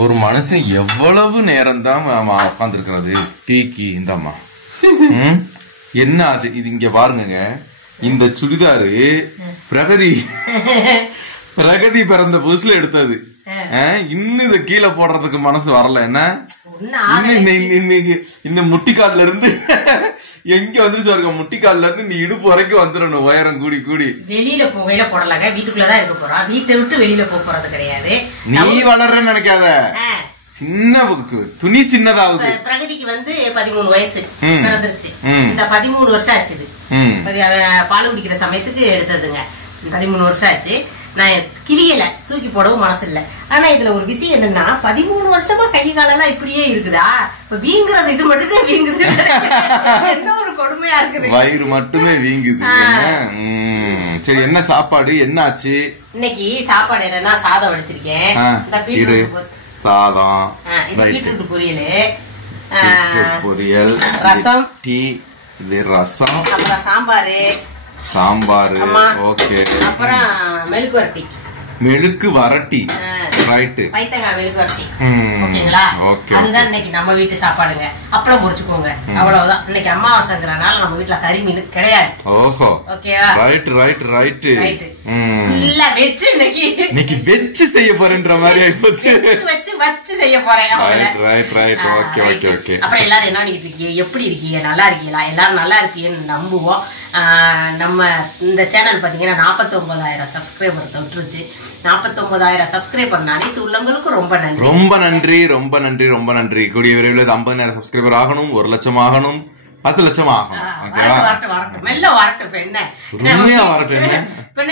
ஒரு மனுஷன் எவ்வளவு நேரம் தான் உட்கார்ந்து இருக்கிறது டீக்கு? இந்தம்மா என்ன ஆச்சு இது? இங்க பாருங்க, இந்த சுடிதாரு பிரகதி பிறந்த புதுசுல எடுத்தது. இன்னும் இத கீழே போடுறதுக்கு மனசு வரல. என்ன இந்த முட்டிக்கால்ல இருந்து எங்க வந்துருச்சு? முட்டிக்கால்ல இருந்து நீ இடுப்பு வரைக்கும் வந்துடணும், உயரம் கூடி கூடி. வெளியில போகையில போடலாங்க, வீட்டுக்குள்ளதான் இருக்க போறோம். வீட்டை விட்டு வெளியில போறது கிடையாது. நீ வளர்றன்னு நினைக்காத, சின்ன துணி சின்னதாகுது. பிரகதிக்கு 13 வயசு பிறந்துருச்சு. இந்த 13 வருஷம் ஆச்சு. பால் குடிக்கிற சமயத்துக்கு எடுத்ததுங்க. 13 வருஷம் ஆச்சு. நான் கிளியல தூக்கி போடவும் மனசு இல்ல. ஆனா இதுல ஒரு விஷயம் என்னன்னா, 13 வருஷமா கை காலெல்லாம் இப்படியே இருக்குதா? இப்ப வீங்குறது இது மட்டும்தான் வீங்குது. என்ன ஒரு கொடுமையா இருக்குது, வயிறு மட்டுமே வீங்குது. சரி, என்ன சாப்பாடு, என்ன ஆச்சு இன்னைக்கு? சாப்பாடு என்னன்னா, சாதம் வடிச்சிருக்கேன். சாதம், பீட்ரூட் பொரியல், ரசம், டீ, இது ரசம், அப்புறம் சாம்பார், ஓகே, அப்புறம் மெழுக்கு வரட்டி, பைத்தங்காய் மெழுக்கு வரட்டி. ஓகேங்களா? அதுதான் இன்னைக்கு நம்ம வீட்டு சாப்பாடுங்க. அப்பளம் பொரிச்சுக்கோங்க, அவ்வளவுதான். இன்னைக்கு அமாவாசைங்கிறனால நம்ம வீட்டுல கறி மீன் கிடையாது. ஓஹோ, ஓகேவா? இன்னைக்கு வெச்சு செய்ய போறேன்ற மாதிரி வச்சு செய்ய போறேன். அப்புறம் எல்லாரும் என்ன நினைக்கிட்டு இருக்கீங்க? எப்படி இருக்கீங்க? நல்லா இருக்கீங்களா? எல்லாரும் நல்லா இருக்கீங்கன்னு நம்புவோம். நம்ம இந்த சேனல் பாத்தீங்கன்னா 49,000 சப்ஸ்கிரைபர் தொட்டுருச்சு. 49,000 சப்ஸ்கிரைப் பண்ண அனைத்து உள்ளவங்களுக்கும் ரொம்ப நன்றி, ரொம்ப நன்றி, ரொம்ப நன்றி, ரொம்ப நன்றி. கூடிய விரைவில் 50,000 சப்ஸ்கிரைபர் ஆகணும், 1 லட்சம் ஆகணும், 10 லட்சம் ஆகணும். மெல்ல வரட்டும். என்ன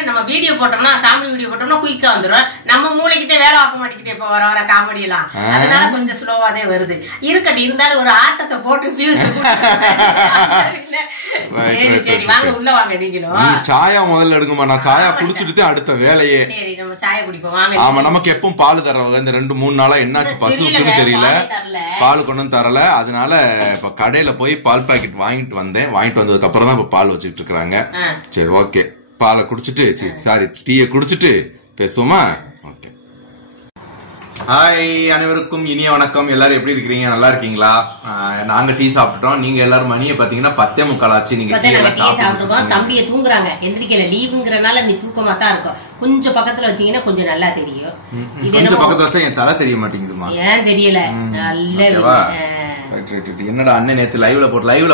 நம்ம வீடியோ போட்டோம்னா, காமெடி வீடியோ போட்டோம்னா குயிக்கா வந்துடும். நம்ம மூளைக்கிட்டே வேலை ஆக்க மாட்டேங்குது இப்ப வர காமெடி எல்லாம். அதனால கொஞ்சம் ஸ்லோவாதே வருது. இருக்கட்டும், இருந்தாலும் ஒரு ஆட்டத்தை போட்டு வியூஸ். சரி, வாங்க உள்ள வாங்க. நீங்களும் சாயா முதல்ல எடுக்குமா? நான் சாயா குடிச்சிட்டு அடுத்த வேலையே. சரி, நம்ம சாயா குடிப்போம் வாங்க. ஆமா, நமக்கு எப்பவும் பால் தரவங்க இந்த 2-3 நாளா என்னாச்சு பசுக்குன்னு தெரியல, பால் கொண்டு வந்து தரல. அதனால இப்ப கடையில போய் பால் பாக்கெட் வாங்கிட்டு வந்ததுக்கு அப்புறம் தான் இப்ப பால் வச்சுட்டு இருக்காங்க. சரி, ஓகே, பாலை குடிச்சிட்டு டீயை குடிச்சிட்டு பேசுவோமா? ஓகே. ஹாய், அனைவருக்கும் இனிய வணக்கம். எல்லாரும் எப்படி இருக்கீங்க? நல்லா இருக்கீங்களா? நாங்க டீ சாப்பிட்டுட்டோம். நீங்க எல்லாரும் மணியை பாத்தீங்கன்னா 10:45 ஆச்சு. நீங்க சாப்பிட்டுருக்கோம். தம்பியை தூங்குறாங்க, எந்திரிக்கல. லீவுங்கிறனால நீ தூக்கமா தான் இருக்கும். கொஞ்சம் பக்கத்துல வச்சீங்கன்னா கொஞ்சம் நல்லா தெரியும். கொஞ்சம் பக்கத்துல வச்சா என் தலை தெரிய மாட்டேங்குதுமா. ஏன் தெரியல? நல்ல என்னடா அண்ணன் நேத்து லைவ்ல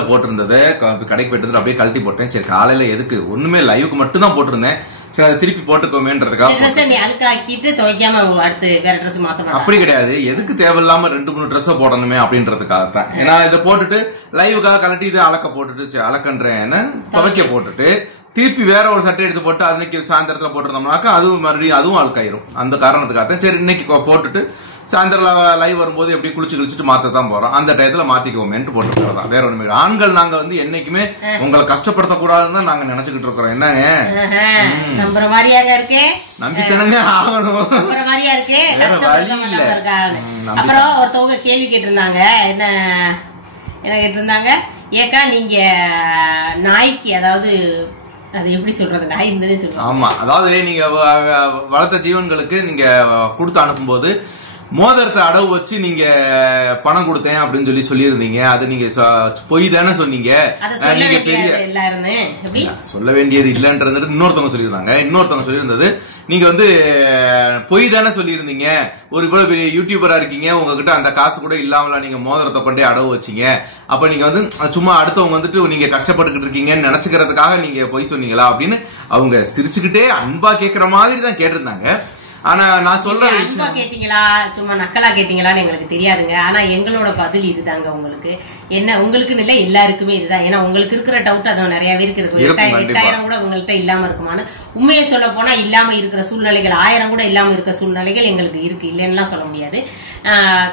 போட்டிருந்தது, கடைக்கு போயிட்டு அப்படியே கழட்டி போட்டேன். சரி, காலையில எதுக்கு ஒண்ணுமே லைவுக்கு மட்டும் தான் போட்டிருந்தேன். சரி, அதை திருப்பி போட்டுக்கோமேன்றதுக்காக. அப்படி கிடையாது, எதுக்கு தேவையில்லாம 2-3 ட்ரெஸ் போடணுமே அப்படின்றதுக்காக தான். ஏன்னா இதை போட்டுட்டு லைவுக்காக கழட்டி இதை அலக்க போட்டுட்டு அலக்கன்றேன்னு துவைக்க போட்டுட்டு திருப்பி வேற ஒரு சட்டை எடுத்து போட்டு அன்னைக்கு சாயந்தரத்துல போட்டிருந்தோம்னாக்கா அதுவும் அழுக்காயிரும். அந்த காரணத்துக்காக தான் சரி இன்னைக்கு போட்டுட்டு சாயந்தரம் லைவ் வரும்போது எப்படி குளிச்சுட்டு மாத்ததான் போறோம். அந்த டயத்துல மாத்திக்குவோமேன்ட்டு போட்டு போறதான், வேற ஒண்ணுமே. ஆண்கள் நாங்க என்னைக்குமே உங்களை கஷ்டப்படுத்த கூடாதுன்னு தான் நாங்க நினைச்சுக்கிட்டு இருக்கிறோம். என்னங்க நம்பித்தனங்க ஆகணும், வேற வழி இல்ல. அப்புறம் ஒருத்தவங்க கேள்வி கேட்டிருந்தாங்க. என்ன கேட்டிருந்தாங்க? ஏக்கா நீங்க நாய்க்கு, அதாவது அது எப்படி சொல்றது, நாய் சொல்றோம். ஆமா, அதாவது நீங்க வளர்த்த ஜீவன்களுக்கு நீங்க கொடுத்து அனுப்பும் போது மோதிரத்தை அடவு வச்சு நீங்க பணம் கொடுத்தேன் அப்படின்னு சொல்லியிருந்தீங்க. அது நீங்க பொய் தானே சொன்னீங்க. நீங்க பெரிய சொல்ல வேண்டியது இல்லன்றது இன்னொருத்தவங்க சொல்லியிருந்தது. நீங்க பொய் தானே சொல்லியிருந்தீங்க. ஒரு இவ்வளவு பெரிய யூடியூபரா இருக்கீங்க, உங்ககிட்ட அந்த காசு கூட இல்லாமல நீங்க மோதிரத்தை கொண்டே அடவு வச்சீங்க. அப்ப நீங்க சும்மா அடுத்தவங்க நீங்க கஷ்டப்பட்டுக்கிட்டு இருக்கீங்கன்னு நினைச்சுக்கிறதுக்காக நீங்க பொய் சொன்னீங்களா அப்படின்னு அவங்க சிரிச்சுக்கிட்டே அன்பா கேட்கிற மாதிரி தான் கேட்டிருந்தாங்க. ஆனா நான் சொல்ற அன்பா கேட்டீங்களா சும்மா நக்கலா கேட்டீங்களான்னு எங்களுக்கு தெரியாதுங்க. ஆனா எங்களோட பதில் இதுதாங்க. உங்களுக்கு என்ன, உங்களுக்குன்னு இல்ல, எல்லாருக்குமே இதுதான். ஏன்னா உங்களுக்கு இருக்கிற டவுட் அதான் நிறைய பேருக்கு இருக்கு. 8,000 கூட உங்கள்கிட்ட இல்லாம இருக்குமான்னு. உண்மையை சொல்ல போனா இல்லாம இருக்கிற சூழ்நிலைகள் 1000 கூட இல்லாம இருக்க சூழ்நிலைகள் எங்களுக்கு இருக்கு, இல்லைன்னா சொல்ல முடியாது.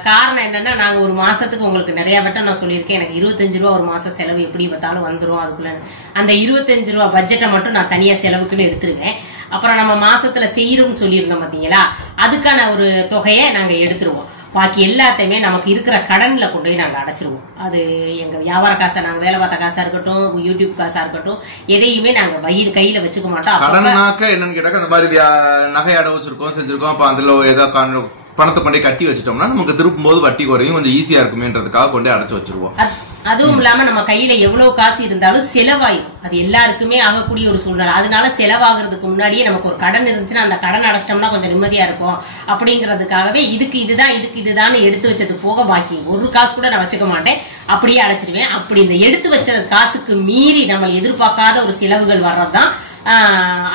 காரணம் என்னன்னா, நாங்க ஒரு மாசத்துக்கு உங்களுக்கு நிறைய வட்டம் நான் சொல்லியிருக்கேன், எனக்கு 25 ரூபா ஒரு மாசம் செலவு எப்படி பார்த்தாலும் வந்துடும். அதுக்குள்ள அந்த 25 ரூபா பட்ஜெட்டை மட்டும் நான் தனியா செலவுக்குன்னு எடுத்துருவேன். அப்புறம் நம்ம மாசத்துல செய்யறோம்னு சொல்லியிருந்தோம் பாத்தீங்களா, அதுக்கான ஒரு தொகையை நாங்க எடுத்துருவோம். பாக்கி எல்லாத்தையுமே நமக்கு இருக்கிற கடன்ல கொண்டு போய் நாங்க அடைச்சிருவோம். அது எங்க வியாபார காசா, நாங்க வேலை பார்த்த காசா இருக்கட்டும், யூடியூப் காசா இருக்கட்டும், எதையுமே நாங்க கையில வச்சுக்க மாட்டோம். கடனாக்க என்னன்னு கேட்டாக்க, அந்த மாதிரி நகை அடை வச்சிருக்கோம், செஞ்சிருக்கோம். அப்ப அதுல ஏதோ பணத்தை கொண்டே கட்டி வச்சுட்டோம்னா நமக்கு திருப்பும் போது வட்டி குறையும், கொஞ்சம் ஈஸியா இருக்குமேன்றதுக்காக கொண்டே அடைச்சு வச்சிருவோம். அதுவும் இல்லாம நம்ம கையில எவ்வளவு காசு இருந்தாலும் செலவாயிடும். அது எல்லாருக்குமே ஆகக்கூடிய ஒரு சூழ்நிலை. அதனால செலவாகிறதுக்கு முன்னாடியே நமக்கு ஒரு கடன் இருந்துச்சுன்னா அந்த கடன் அடைச்சிட்டோம்னா கொஞ்சம் நிம்மதியா இருக்கும் அப்படிங்கறதுக்காகவே இதுக்கு இதுதான் எடுத்து வச்சது போக பாக்கி ஒரு காசு கூட நான் வச்சுக்க மாட்டேன், அப்படியே அடைச்சிருவேன். அப்படி இந்த எடுத்து வச்ச காசுக்கு மீறி நம்ம எதிர்பார்க்காத ஒரு செலவுகள் வர்றதுதான்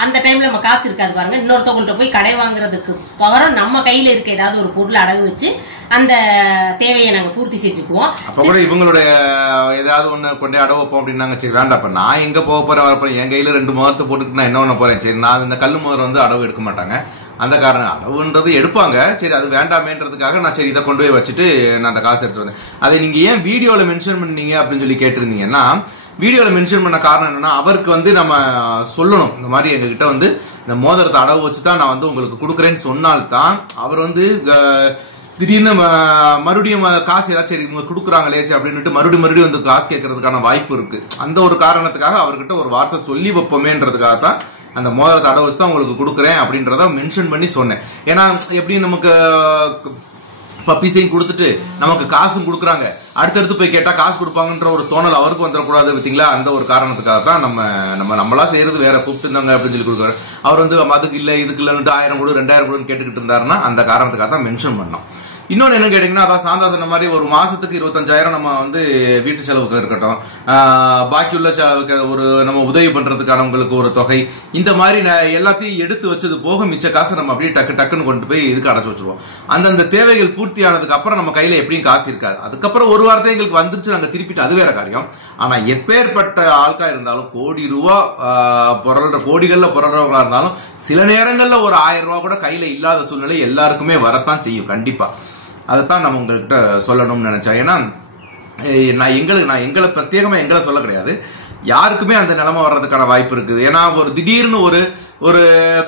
அந்த டைம்ல நம்ம காசு இருக்காது பாருங்க. இன்னொருத்தவங்கள்ட்ட போய் கடை வாங்குறதுக்கு பகரம் நம்ம கையில இருக்க ஏதாவது ஒரு பொருள் அடகு வச்சு அந்த தேவையை நாங்க பூர்த்தி செஞ்சுக்குவோம். அப்ப கூட இவங்களுடைய ஏதாவது ஒண்ணு கொண்டே அடவு வைப்போம் அப்படின்னாங்க. சரி வேண்டாம், இப்ப நான் எங்க போக போறேன் வரப்போறேன், என் கையில 2 முகத்தை போட்டுட்டு நான் என்ன பண்ண போறேன். சரி, நான் இந்த கல்லு முதல் அடவு எடுக்க மாட்டாங்க. அந்த காரணம் அடவுன்றது எடுப்பாங்க. சரி, அது வேண்டாமேன்றதுக்காக நான் சரி இதை கொண்டு போய் வச்சுட்டு நான் அந்த காசு எடுத்து வந்தேன். அதை நீங்க ஏன் வீடியோல மென்ஷன் பண்ணீங்க அப்படின்னு சொல்லி கேட்டிருந்தீங்கன்னா, வீடியோல மென்ஷன் பண்ண காரணம் என்னன்னா, அவருக்கு நம்ம சொல்லணும் இந்த மாதிரி எங்ககிட்ட இந்த மோதிரத்தை அடவு வச்சுதான் நான் உங்களுக்கு கொடுக்குறேன்னு சொன்னால்தான் அவர் திடீர்னு மறுபடியும் காசு ஏதாச்சும் கொடுக்குறாங்களே அப்படின்ட்டு மறுபடியும் காசு கேட்கறதுக்கான வாய்ப்பு இருக்கு. அந்த ஒரு காரணத்துக்காக அவர்கிட்ட ஒரு வார்த்தை சொல்லி வைப்போமேன்றதுக்காக தான் அந்த மோதிரத்தை அடவு வச்சு தான் உங்களுக்கு கொடுக்குறேன் அப்படின்றத மென்ஷன் பண்ணி சொன்னேன். ஏன்னா எப்படி நமக்கு பப்பீஸையும் கொடுத்துட்டு நமக்கு காசும் கொடுக்குறாங்க, அடுத்தடுத்து போய் கேட்டா காசு கொடுப்பாங்கன்ற ஒரு தோணல் அவருக்கு வந்துடக்கூடாது பார்த்தீங்களா. அந்த ஒரு காரணத்துக்காக தான் நம்மளா செய்யறது வேற கூப்பிட்டு இருந்தாங்க அப்படின்னு சொல்லி கொடுக்குறாரு. அவர் அதுக்கு இல்ல இதுக்கு இல்லைன்னு 1000 கொடு 2000 கொடுன்னு கேட்டுக்கிட்டு இருந்தாருன்னா அந்த காரணத்துக்காக தான் மென்ஷன் பண்ணோம். இன்னொன்னு என்ன கேட்டீங்கன்னா, அதான் சாந்தா சொன்ன மாதிரி ஒரு மாசத்துக்கு 25,000 நம்ம வீட்டு செலவுக்கு இருக்கட்டும், பாக்கியுள்ள ஒரு நம்ம உதவி பண்றதுக்கானவங்களுக்கு ஒரு தொகை, இந்த மாதிரி எல்லாத்தையும் எடுத்து வச்சது போக மிச்ச காசை நம்ம அப்படியே டக்குன்னு கொண்டு போய் இதுக்கு அடைச்சு வச்சிருவோம். அந்தந்த தேவைகள் பூர்த்தி ஆனதுக்கு அப்புறம் நம்ம கையில எப்படியும் காசு இருக்காது. அதுக்கப்புறம் ஒரு வாரத்தை எங்களுக்கு வந்துருச்சு, நாங்க திருப்பிட்டு அது வேற காரியம். ஆனா எப்பேற்பட்ட ஆட்கா இருந்தாலும் கோடி ரூபா கோடிகள்ல புரள்றவங்களா இருந்தாலும் சில நேரங்கள்ல ஒரு 1000 ரூபா கூட கையில இல்லாத சூழ்நிலை எல்லாருக்குமே வரத்தான் செய்யும் கண்டிப்பா. அதைத்தான் நம்ம உங்ககிட்ட சொல்லணும்னு நினைச்சேன். ஏன்னா நான் எங்களை பிரத்யேகமா எங்களை சொல்ல கிடையாது, யாருக்குமே அந்த நிலைமை வர்றதுக்கான வாய்ப்பு இருக்குது. ஏன்னா ஒரு திடீர்னு ஒரு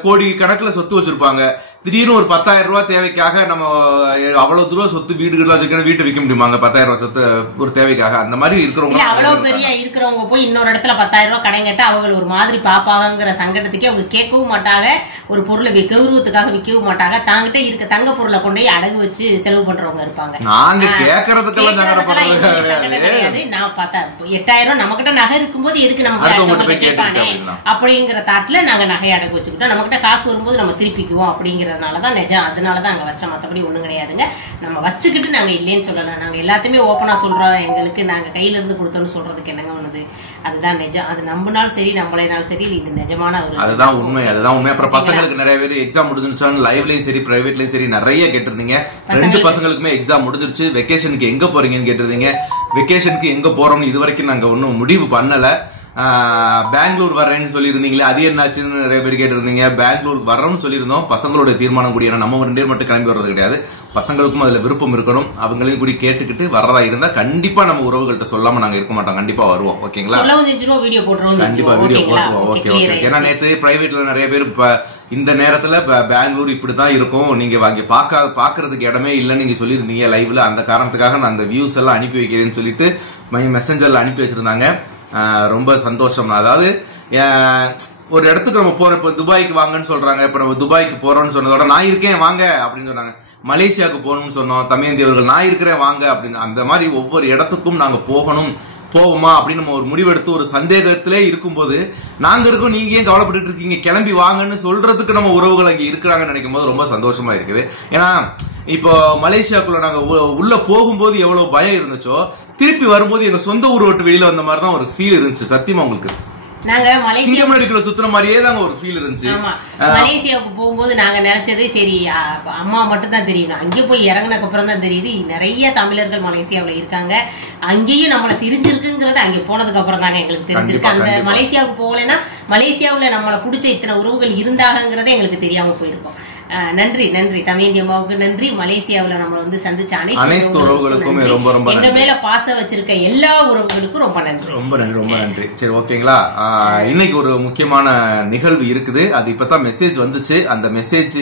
கோடி கணக்குல சொத்து வச்சிருப்பாங்க, திடீர்னு ஒரு 10,000 ரூபாய் தேவைக்காக நம்ம அவ்வளவு தூரம் சொத்து வீடுகள் வச்சுக்கணும், வீட்டை விற்க முடியுமாங்க 10,000 ரூபாய் சொத்து ஒரு தேவைக்காக? அந்த மாதிரி இருக்கிறவங்க அவ்வளவு பெரிய இருக்கிறவங்க போய் இன்னொரு இடத்துல 10,000 ரூபாய் கடன் கேட்டா அவங்க ஒரு மாதிரி பாப்பாங்கிற சங்கடத்துக்கே அவங்க கேட்கவும் மாட்டாங்க, ஒரு பொருளை கௌரவத்துக்காக விற்கவும் மாட்டாங்க, தாங்கிட்ட இருக்க தங்க பொருளை கொண்டு அடகு வச்சு செலவு பண்றவங்க இருப்பாங்க. நாங்க கேட்கறதுக்கெல்லாம் கிடையாது. நான் பார்த்தா 8,000 நம்ம கிட்ட நகை இருக்கும்போது எதுக்கு நம்ம கேட்பானே அப்படிங்கிற தாட்ல நாங்க நகையை அடகு வச்சுக்கிட்டோம். நம்ம கிட்ட காசு வரும்போது நம்ம திருப்பிக்குவோம் அப்படிங்கிற நிஜம். அதனாலதான் அங்க வச்ச, மத்தபடி ஒண்ணும் கிடையாதுங்க. நம்ம வச்சுக்கிட்டு நாங்க இல்லைன்னு சொல்லலாம். நாங்க எல்லாத்தையுமே ஓப்பனா சொல்றோம், எங்களுக்கு நாங்க கையில இருந்து கொடுத்தோம்னு சொல்றதுக்கு என்னங்க ஒண்ணுது. அதுதான் நிஜம். அது நம்பினாலும் சரி நம்மளைனாலும் சரி இது நிஜமான ஒரு அதுதான் உண்மை. அப்புறம் பசங்களுக்கு நிறைய பேர் எக்ஸாம் முடிஞ்சிருச்சு, லைவ்லயும் சரி பிரைவேட்லயும் சரி நிறைய கேட்டிருந்தீங்க. 2 பசங்களுக்குமே எக்ஸாம் முடிஞ்சிருச்சு. வெக்கேஷனுக்கு எங்க போறீங்கன்னு கேட்டிருந்தீங்க. வெக்கேஷனுக்கு எங்க போறோம்னு இது வரைக்கும் நாங்க ஒன்னும் முடிவு பண்ணல. பெங்களூர் வர்றேன்னு சொல்லியிருந்தீங்களே, அது என்னாச்சுன்னு நிறைய பேர் கேட்டிருந்தீங்க. பெங்களூருக்கு வர்றோம்னு சொல்லியிருந்தோம். பசங்களோட தீர்மானம் கூடிய நம்ம 2 பேர் மட்டும் கிளம்பி வர்றது கிடையாது, பசங்களுக்கும் அதுல விருப்பம் இருக்கணும். அவங்களையும் கூடி கேட்டுக்கிட்டு வர்றதா இருந்தா கண்டிப்பா நம்ம உறவுகள்கிட்ட சொல்லாம நாங்க இருக்க மாட்டோம், கண்டிப்பா வருவோம். ஓகேங்களா? கண்டிப்பா வீடியோ போட்டுருவோம். ஓகே. ஏன்னா நேற்று பிரைவேட்ல நிறைய பேர் இந்த நேரத்துல பெங்களூர் இப்படிதான் இருக்கும், நீங்க வாங்கி பாக்குறதுக்கு இடமே இல்லைன்னு நீங்க சொல்லியிருந்தீங்க லைவ்ல. அந்த காரணத்துக்காக நான் அந்த வியூஸ் எல்லாம் அனுப்பி வைக்கிறேன்னு சொல்லிட்டு மெசஞ்சர்ல அனுப்பி வச்சிருந்தாங்க. ரொம்ப சந்தோஷம். அதாவது ஒரு இடத்துக்கு நம்ம போறோம், இப்ப துபாய்க்கு வாங்கன்னு சொல்றாங்க. இப்ப நம்ம துபாய்க்கு போறோம்னு சொன்னதோட நான் இருக்கேன் வாங்க அப்படின்னு சொன்னாங்க. மலேசியாவுக்கு போகணும்னு சொன்னோம், தமையந்தி அவர்கள் நான் இருக்கிறேன் வாங்க அப்படின்னு. அந்த மாதிரி ஒவ்வொரு இடத்துக்கும் நாங்க போவோமா அப்படின்னு நம்ம ஒரு முடிவெடுத்து ஒரு சந்தேகத்திலே இருக்கும்போது, நாங்க இருக்கோம் நீங்க ஏன் கவலைப்பட்டு இருக்கீங்க, கிளம்பி வாங்கன்னு சொல்றதுக்கு நம்ம உறவுகள் அங்க இருக்கிறாங்கன்னு நினைக்கும் போது ரொம்ப சந்தோஷமா இருக்குது. ஏன்னா இப்போ மலேசியாக்குள்ள நாங்க உள்ள போகும்போது எவ்வளவு பயம் இருந்துச்சோ, திருப்பி வரும்போது எங்க சொந்த ஊர் விட்டு வெளியில வந்த மாதிரி தான் ஒரு ஃபீல் இருந்துச்சு. சத்தியமா உங்களுக்கு சிங்கமலரிக்குள்ள சுத்துற மாதிரியே தாங்க ஒரு ஃபீல் இருந்துச்சு. மலேசியாவுக்கு போகும்போது நாங்க நினைச்சது சரி அம்மா மட்டும் தான் தெரியும், அங்கே போய் இறங்கினக்கு அப்புறம் தான் தெரியுது நிறைய தமிழர்கள் மலேசியாவுல இருக்காங்க, அங்கேயும் நம்மள தெரிஞ்சிருக்குங்கிறது அங்கே போனதுக்கு அப்புறம் தாங்க எங்களுக்கு தெரிஞ்சிருக்கு. அந்த மலேசியாவுக்கு போகலைன்னா மலேசியாவுல நம்மள பிடிச்ச இத்தனை உறவுகள் இருந்தாங்கிறதே எங்களுக்கு தெரியாம போயிருக்கோம். நன்றி தமையந்தி அம்மாவுக்கு நன்றி. மலேசியாவுல நம்ம சந்திச்ச அனைத்து உறவுகளுக்கும் ரொம்ப ரொம்ப எங்க மேல பாசம் வச்சிருக்க எல்லா உறவுகளுக்கும் ரொம்ப நன்றி. சரி, ஓகேங்களா? இன்னைக்கு ஒரு முக்கியமான நிகழ்வு இருக்குது. அது இப்பதான் மெசேஜ் வந்துச்சு. அந்த மெசேஜ்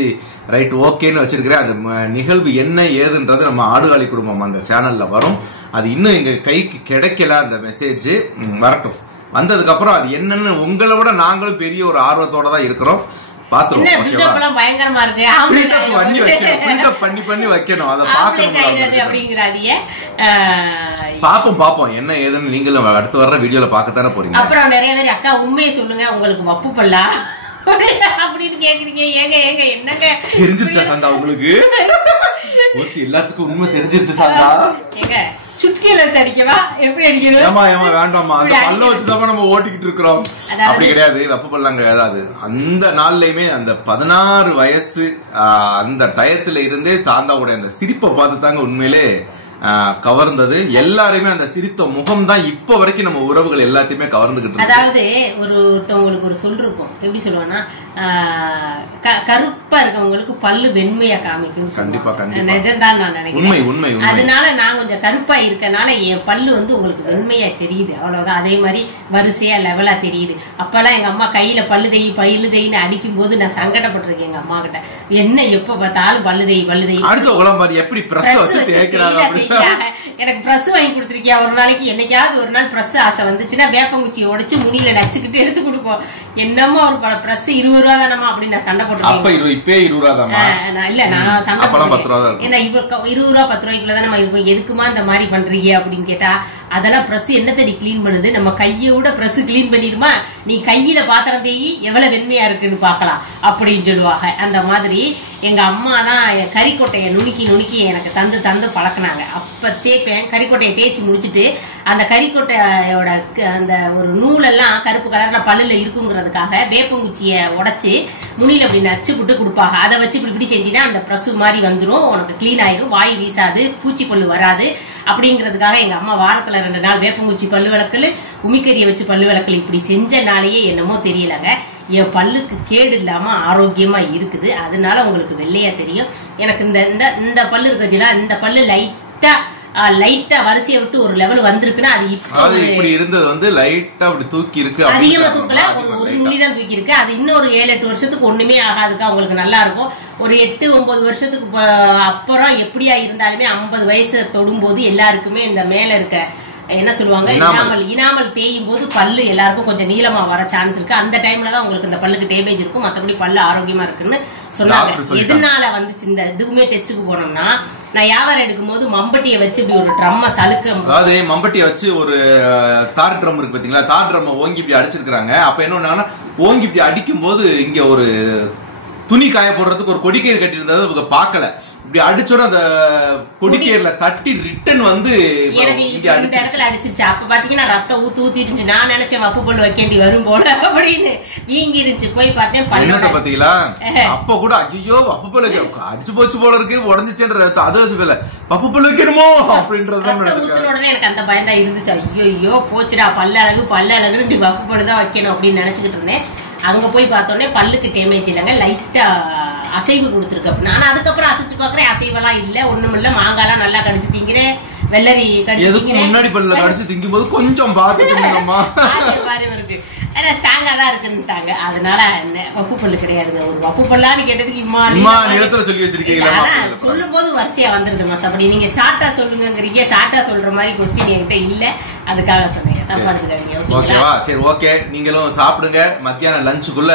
ரைட் ஓகேன்னு வச்சிருக்கிறேன். அந்த நிகழ்வு என்ன ஏதுன்றது நம்ம ஆடுகாலி குடும்பம் அந்த சேனல்ல வரும். அது இன்னும் எங்க கைக்கு கிடைக்கல. அந்த மெசேஜ் வரட்டும். வந்ததுக்கு அப்புறம் அது என்னன்னு உங்களை விட நாங்களும் பெரிய ஒரு ஆர்வத்தோட தான் இருக்கிறோம். பாத்துருவோம். பயங்கரமா இருக்கு, பண்ணி வைக்கணும். அதை பாக்கணும் அப்படிங்கிறாதிய பாப்போம் என்ன ஏதுன்னு நீங்களும் அடுத்து வர்ற வீடியோல பாக்கத்தானே போறீங்க. அப்புறம் நிறைய பேர் அக்கா உண்மையை சொல்லுங்க, உங்களுக்கு வப்பு பல்லா அப்படின்னு கேக்குறீங்க. ஏங்க என்னங்க தெரிஞ்சிருச்சா சாந்தா உங்களுக்கு? எல்லாத்துக்கும் உண்மை தெரிஞ்சிருச்சு சாந்தா. ஏங்க சுட்டியில வச்சு அடிக்கவா, எப்படி அடிக்கணும்? ஏமா வேண்டாமா, அந்த பல்ல வச்சுதான் நம்ம ஓட்டிக்கிட்டு இருக்கிறோம். அப்படி கிடையாது, வெப்ப பல்லாம் கிடையாது. அந்த நாள்லயுமே அந்த 16 வயசு அந்த டயத்துல இருந்தே சாந்தாவுடைய அந்த சிரிப்பை பார்த்து தாங்க உண்மையிலே கவர்ந்தது. எல்லாருமே அந்த சிரித்த முகம் தான் இப்ப வரைக்கும் நம்ம உறவுகள் எல்லாத்தையுமே கவர்ந்துகிட்டு. அதாவது ஒருத்தவங்களுக்கு ஒரு சொல் இருக்கும், எப்படி சொல்லுவாங்கன்னா கருப்பா இருக்கவங்களுக்கு பல்லு வெண்மையா காமிக்கும். கண்டிப்பா நிஜம்தான் நான் நினைக்கிறேன். உண்மை. அதனால நான் கொஞ்சம் கருப்பா இருக்கனால என் பல்லு உங்களுக்கு வெண்மையா தெரியுது, அவ்வளவுதான். அதே மாதிரி வரிசையா லெவலா தெரியுது. அப்பெல்லாம் எங்க அம்மா கையில பல்லு தேயின்னு அடிக்கும் போது நான் சங்கடப்பட்டிருக்கேன் எங்க அம்மா கிட்ட. என்ன எப்ப பார்த்தாலும் பல்லு தேய் எப்படி பிரஸ் வச்சு தேய்க்கிறாங்க. எனக்கு பிரஸ் வாங்கி கொடுத்துருக்கியா ஒரு நாளைக்கு? என்னைக்காவது ஒரு நாள் பிரஸ் ஆசை வந்துச்சுன்னா வேப்பங்குச்சியை உடைச்சு முனியில நச்சுக்கிட்டு எடுத்து கொடுப்போம். என்னமோ ஒரு பிரஸ் 20 ரூபா தானமா அப்படின்னு நான் சண்டை போட்டுருக்கேன். இல்ல நான் சண்டை போட்டேன். ஏன்னா 20 ரூபா 10 ரூபாய்க்குள்ளதானமா இருக்கும், எதுக்குமா இந்த மாதிரி பண்றீங்க அப்படின்னு கேட்டா, அதெல்லாம் பிரஸ் என்னத்தடி கிளீன் பண்ணுது, நம்ம கையோட பிரஸ் கிளீன் பண்ணிடுமா, நீ கையில பாத்திரம் தேயி எவ்வளவு வெண்மையா இருக்குன்னு பாக்கலாம் அப்படின்னு சொல்லுவாங்க. அந்த மாதிரி எங்க அம்மா தான் கறிக்கொட்டையை நுணுக்கி எனக்கு தந்து பழக்கினாங்க. அப்ப தேய்ப்பேன், கறிக்கொட்டையை தேய்ச்சி முடிச்சுட்டு அந்த கறிக்கொட்டையோட அந்த ஒரு நூலெல்லாம் கருப்பு கலர்ல பல்லுல இருக்குங்கிறதுக்காக வேப்பங்குச்சிய உடைச்சு முனியில அப்படி நச்சு விட்டு கொடுப்பாங்க. அதை வச்சு இப்படி செஞ்சினா அந்த பிரசு மாதிரி வந்துடும், உனக்கு கிளீன் ஆயிரும், வாய் வீசாது, பூச்சி பல்லு வராது அப்படிங்கிறதுக்காக எங்க அம்மா வாரத்துல 2 நாள் வேப்பங்குச்சி பல்லு விளக்கல், உமிக்கறியை வச்சு பல்லு விளக்கல் இப்படி செஞ்சனாலேயே என்னமோ தெரியலங்க, என் பல்லுக்கு கேடு இல்லாம ஆரோக்கியமா இருக்குது. அதனால உங்களுக்கு வெள்ளையா தெரியும். எனக்கு இந்த பல்லு இருக்கிறதுல இந்த பல்லு லைட்டா வரிசையை விட்டு ஒரு லெவல் வந்திருக்குன்னா அது இப்படி இருந்தது லைட்டா அப்படி தூக்கி இருக்கு, அதிகமா தூக்கல, ஒரு நுழிதான் தூக்கி இருக்கு. அது இன்னொரு 7-8 வருஷத்துக்கு ஒண்ணுமே ஆகாதுக்கா, உங்களுக்கு நல்லா இருக்கும். ஒரு 8-9 வருஷத்துக்கு அப்புறம் எப்படியா இருந்தாலுமே 50 வயசு தொடும்போது எல்லாருக்குமே இந்த மேல இருக்க என்ன சொல்லுவாங்க இனாமல் தேயும் போது பல்லு எல்லாருக்கும் கொஞ்சம் நீளமா வர சான்ஸ் இருக்கு. அந்த டைம்ல தான் உங்களுக்கு இந்த பல்லுக்கு டேமேஜ் இருக்கும், மத்தபடி பல்லு ஆரோக்கியமா இருக்குன்னு சொன்னாங்க. எதனால வந்துச்சு இந்த இதுவுமே டெஸ்ட்டுக்கு போனோம்னா, நான் வியாபாரம் எடுக்கும் போது மம்பட்டியை வச்சு இப்படி ஒரு ட்ரம்ம சலுக்க, அதாவது மம்பட்டியை வச்சு ஒரு தார் ட்ரம் இருக்கு பாத்தீங்களா, தார் ட்ரம் ஓங்கி இப்படி அடிச்சிருக்காங்க. அப்ப என்ன ஓங்கி இப்படி அடிக்கும் போது இங்க ஒரு துணி காய போடுறதுக்கு ஒரு கொடிக்கயிறு கட்டி இருந்தது, அவங்க பாக்கல, இப்படி அடிச்சோட அந்த கொடிக்கயிறுல தட்டி ரிட்டன் வந்து இந்த இடத்துல அடிச்சிருச்சு. அப்ப பாத்தீங்கன்னா ரத்தம் ஊத்திட்டு நான் நினைச்சேன் வப்பு பல்லு வைக்கேண்டி வரும் போல அப்படின்னு வீங்கி இருந்துச்சு. போய் பார்த்தேன் என்னத்த பாத்தீங்களா, அப்ப கூட ஐயோ வப்பு பல்லு அடிச்சு போச்சு போல இருக்கு, உடஞ்சிச்சுன்ற ரத்தம் அதை வச்சு வப்பு பல்லு வைக்கணுமோ அப்படின்றத ஊத்தின உடனே எனக்கு அந்த பயந்தா இருந்துச்சு. ஐயோ போச்சுடா பல்லு அழகு வப்பு பல்லுதான் வைக்கணும் அப்படின்னு நினைச்சுக்கிட்டு இருந்தேன். அங்க போய் பார்த்தோன்னே பல்லுக்கு டேமேஜ் இல்லைங்க, லைட்டா அசைவு கொடுத்துருக்கு அப்படின்னு. ஆனா அதுக்கப்புறம் அசைச்சு பாக்குறேன், அசைவெல்லாம் இல்ல, ஒண்ணும் இல்ல. மாங்காய்லாம் நல்லா கடிச்சு திங்கிறேன், வெள்ளரி கடிச்சு திங்கிறேன். முன்னாடி பல்ல கடிச்சு திங்கும் போது கொஞ்சம் பாத்துக்கோங்கம்மா இருக்கு, ஸ்ட்ராங்கா தான் இருக்குன்னுட்டாங்க. அதனால வப்பு பல்லு கிடையாதுங்க. ஒரு வப்பு பல்லான்னு கேட்டதுக்கு இம்மா நிலத்துல சொல்லி வச்சிருக்கீங்க, சொல்லும் போது வரிசையா வந்துருது. மத்தபடி நீங்க சாட்டா சொல்லுங்கிறீங்க, சாட்டா சொல்ற மாதிரி கொஸ்டின் என்கிட்ட இல்ல, அதுக்காக சொன்னீங்க, தப்பா எடுத்துக்காதீங்க. ஓகேவா? சரி ஓகே, நீங்களும் சாப்பிடுங்க. மத்தியான லஞ்சுக்குள்ள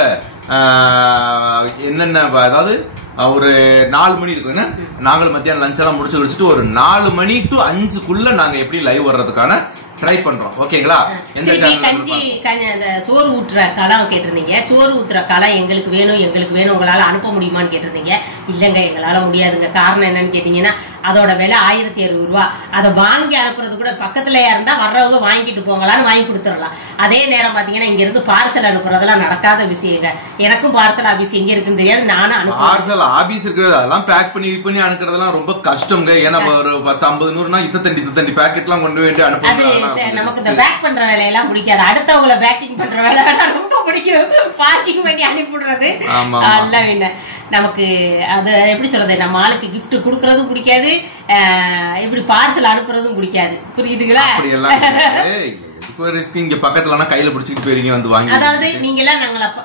என்னென்ன, அதாவது ஒரு 4 மணி இருக்கும், என்ன நாங்களும் மத்தியானம் லஞ்ச் எல்லாம் முடிச்சு வச்சுட்டு ஒரு 4 மணி to 5க்குள்ள நாங்க எப்படி லைவ் வர்றதுக்கான ட்ரை பண்றோம். ஓகேங்களா? எந்த கஞ்சி சோறு ஊத்துற களம் கேட்டிருந்தீங்க. சோறு ஊத்துற களம் எங்களுக்கு வேணும், உங்களால அனுப்ப முடியுமான்னு கேட்டிருந்தீங்க. இல்லங்க எங்களால முடியாதுங்க. காரணம் என்னன்னு கேட்டீங்கன்னா, அதோட விலை 1600 ரூபா. அதை வாங்கி அனுப்புறது கூட பக்கத்துல இருந்தா வர்றவங்க வாங்கிட்டு போங்களான்னு வாங்கி கொடுத்துடலாம். அதே நேரம் பாத்தீங்கன்னா இங்க இருந்து பார்சல் அனுப்புறதெல்லாம் நடக்காத விஷயங்க. எனக்கும் பார்சல் ஆபீஸ் எங்க இருக்குன்னு தெரியாது, நானும் அனுப்புறேன். பார்சல் ஆபீஸ் இருக்கிறது அதெல்லாம் பேக் பண்ணி அனுப்புறதெல்லாம் ரொம்ப கஷ்டங்க. ஏன்னா ஒரு 10-50-100 இத்தண்டி பேக்கெட் எல்லாம் கொண்டு போய் அனுப்புறது நமக்கு இந்த பேக் பண்ற வேலையெல்லாம் பிடிக்காது. அடுத்தவங்களை பேக்கிங் பண்ற வேலை ரொம்ப பிடிக்கும். பேக்கிங் பண்ணி அனுப்பிடுறது நமக்கு அது எப்படி சொல்றது, நம்ம ஆளுக்கு கிஃப்ட் குடுக்கறதும் பிடிக்காது, எப்படி பார்சல் அனுப்புறதும் பிடிக்காது. புரியுதுங்களா? இங்க பக்கத்துல கையில பிடிச்சிட்டு போயிருங்க வந்து வாங்கி. அதாவது நீங்க எல்லாம்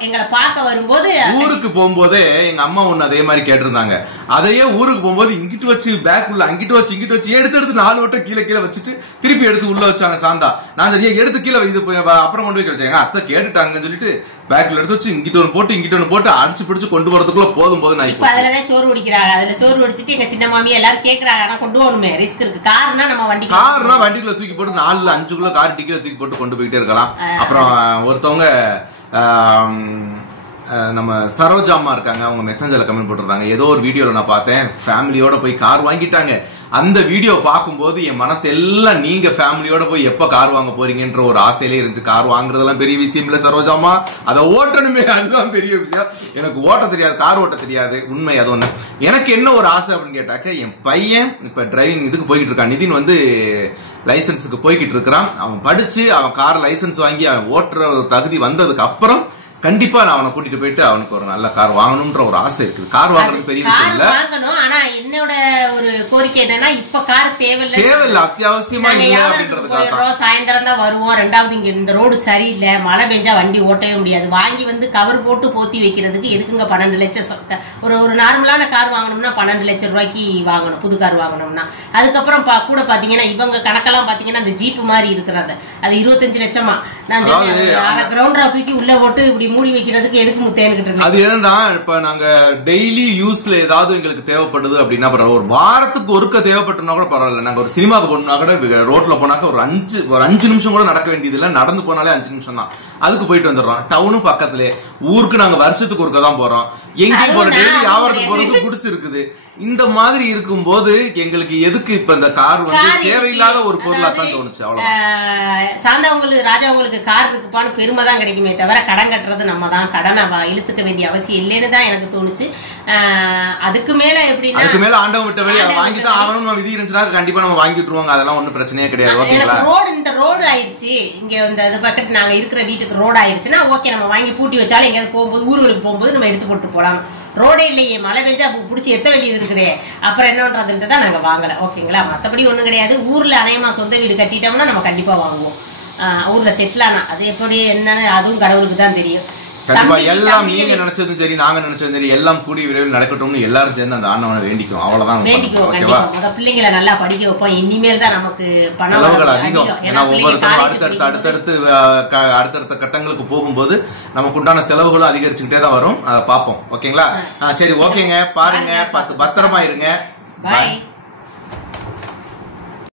எங்களை பார்க்க வரும்போது ஊருக்கு போகும்போதே எங்க அம்மா ஒண்ணு அதே மாதிரி கேட்டிருந்தாங்க. அதையே ஊருக்கு போகும்போது இங்கிட்டு வச்சு பேக் உள்ள அங்கிட்டு வச்சு எடுத்து 4 வட்டம் கீழே வச்சுட்டு திருப்பி எடுத்து உள்ள வச்சாங்க. சாந்தா நான் எடுத்து கீழே இது அப்புறம் கொண்டு போய் கிடைச்சாங்க. அத்தை கேட்டுட்டாங்கன்னு சொல்லிட்டு பேக்ல எடுத்து வச்சு இங்கிட்ட ஒன்று போட்டு அடிச்சு பிடிச்சு கொண்டு வரதுக்குள்ள போதும் நான் இப்ப அதுலதான் சோறு குடிக்கிறாங்க. அதுல சோறு குடிச்சிட்டு எங்க சின்ன மாமி எல்லாரும் கேக்குறாங்க, ஆனா கொண்டு வரணுமே, ரிஸ்க் இருக்கு. கார்னா நம்ம வண்டிக்குள்ள தூக்கி போட்டு 4-5 கிலோ கார் டிக்கில தூக்கி போட்டு கொண்டு போயிட்டே இருக்கலாம். அப்புறம் ஒருத்தவங்க நம்ம சரோஜாமா இருக்காங்க, அவங்க மெசேஜ்ல கமெண்ட் போட்டிருந்தாங்க, ஏதோ ஒரு வீடியோல நான் பார்த்தேன், ஃபேமிலியோட போய் கார் வாங்கிட்டாங்க. அந்த வீடியோ பார்க்கும்போது என் மனசு எல்லாம் நீங்க ஃபேமிலியோட போய் எப்ப கார் வாங்க போறீங்கன்ற ஒரு ஆசையிலே இருந்துச்சு. கார் வாங்குறதெல்லாம் பெரிய விஷயம் இல்ல சரோஜாமா, அதை ஓட்டணுமே, அதுதான் பெரிய விஷயம். எனக்கு ஓட்ட தெரியாது, கார் ஓட்ட தெரியாது, உண்மை அது ஒண்ணு. எனக்கு என்ன ஒரு ஆசை அப்படின்னு கேட்டாக்க, என் பையன் இப்ப டிரைவிங் இதுக்கு போய்கிட்டு இருக்கான், நிதின் வந்து லைசன்ஸுக்கு போய்கிட்டு இருக்கிறான். அவன் படிச்சு அவன் கார் லைசன்ஸ் வாங்கி அவன் ஓட்டுற தகுதி வந்ததுக்கு அப்புறம் கண்டிப்பா நான் அவனை கூட்டிட்டு போயிட்டு அவனுக்கு ஒரு நல்ல கார் வாங்கணும்ன்ற ஒரு ஆசை இருக்குது. கார் வாங்குறது பெரிய விஷயம் இல்ல, வாங்கணும். ஆனா என்னோட ஒரு கோரிக்கை என்னன்னா, இப்ப கார் தேவையில்லை, அத்தியாவசியமா இல்ல அப்படின்றதுக்காக. சாயந்தரம் தான் வருவோம். ரெண்டாவது இங்க இந்த ரோடு சரியில்லை, மழை பெஞ்சா வண்டி ஓட்டவே முடியாது. வாங்கி வந்து கவர் போட்டு போத்தி வைக்கிறதுக்கு எதுக்குங்க 12 லட்சம்? ஒரு நார்மலான கார் வாங்கணும்னா 12 லட்சம் ரூபாய்க்கு வாங்கணும், புது கார் வாங்கணும்னா. அதுக்கப்புறம் கூட பாத்தீங்கன்னா இவங்க கணக்கெல்லாம் பாத்தீங்கன்னா அந்த ஜீப் மாதிரி இருக்கிறது அது 25 லட்சமா. நான் கிரவுண்டரா தூக்கி உள்ள போட்டு இப்படி மூடி வைக்கிறதுக்கு எதுக்கு முத்தேனுக்கிட்டு? அது என்னன்னா, இப்ப நாங்க டெய்லி யூஸ்ல ஏதாவது எங்களுக்கு தேவைப்படுது அப்படின்னா பரவாயில்ல, ஒரு வாரத்துக்கு ஒருக்க தேவைப்பட்டோம்னா கூட பரவாயில்ல. நாங்க ஒரு சினிமாவுக்கு போனோம்னா கூட ரோட்ல போனாக்க ஒரு 5 நிமிஷம் கூட நடக்க வேண்டியது இல்ல, நடந்து போனாலே 5 நிமிஷம் தான், அதுக்கு போயிட்டு வந்துடுறோம். டவுனும் பக்கத்துலயே, ஊருக்கு நாங்க வருஷத்துக்கு ஒருக்க தான் போறோம். எங்கேயும் போற டெய்லி வியாபாரத்துக்கு போறதுக்கு குடிசு இருக்குது. இந்த மாதிரி இருக்கும்போது எங்களுக்கு எதுக்கு இப்ப இந்த கார் வந்து தேவையில்லாத ஒரு பொருளா தான் தோணுச்சு. அவ்வளவு சாந்தவங்களுக்கு ராஜாவங்களுக்கு கார் இருக்குப்பான்னு பெருமை தான் கிடைக்குமே தவிர கடன் கட்டுறது நம்ம தான் கடனை இழுத்துக்க வேண்டிய அவசியம் இல்லைன்னு தான் எனக்கு தோணுச்சு. அதுக்கு மேல எப்படின்னா, அதுக்கு மேல ஆண்டவன் விட்ட வழி வாங்கி தான் ஆகணும் விதி இருந்துச்சுன்னா கண்டிப்பா நம்ம வாங்கி விட்டுருவாங்க, அதெல்லாம் ஒண்ணும் பிரச்சனையே கிடையாது. ஓகேங்களா, இந்த ரோடு ஆயிடுச்சு, இங்க இந்த பக்கத்து நாங்க இருக்கிற வீட்டுக்கு ரோடு ஆயிடுச்சுன்னா ஓகே, நம்ம வாங்கி பூட்டி வச்சாலும் எங்கேயாவது போகும்போது ஊர்களுக்கு போகும்போது நம்ம எடுத்து போட்டு போலாம். ரோடே இல்லையே, மழை பெஞ்சா புடிச்சு எத்த வேண்டியது இருக்குதே, அப்புறம் என்னன்றதுட்டு தான் நாங்க வாங்கல. ஓகேங்களா, மத்தபடி ஒண்ணும் கிடையாது. ஊர்ல அநேகமா சொந்த வீடு கட்டிட்டோம்னா நம்ம கண்டிப்பா வாங்குவோம். ஊர்ல செட்டில் ஆனா அது எப்படி என்னன்னு அதுவும் கடவுளுக்கு தான் தெரியும். கண்டிப்பா எல்லாம் நீங்க நினைச்சதும் சரி, நாங்க நினைச்சதும் சரி, எல்லாம் கூடிய விரைவில் நடக்கட்டும்னு எல்லாரும் சேர்ந்து அந்த ஆண்டவனை வேண்டிக்கும். அவ்வளவுதான், வேண்டிக்குவோம். பிள்ளைங்களை நல்லா படிக்க வைப்போம். இனிமேல் தான் நமக்கு செலவுகள் அதிகம். ஏன்னா ஒவ்வொருத்தரும் அடுத்தடுத்த கட்டங்களுக்கு போகும்போது நமக்கு உண்டான செலவுகளும் அதிகரிச்சுக்கிட்டே தான் வரும். அதை பார்ப்போம். ஓகேங்களா, சரி ஓகேங்க, பாருங்க, பத்திரமா இருங்க. பாய்.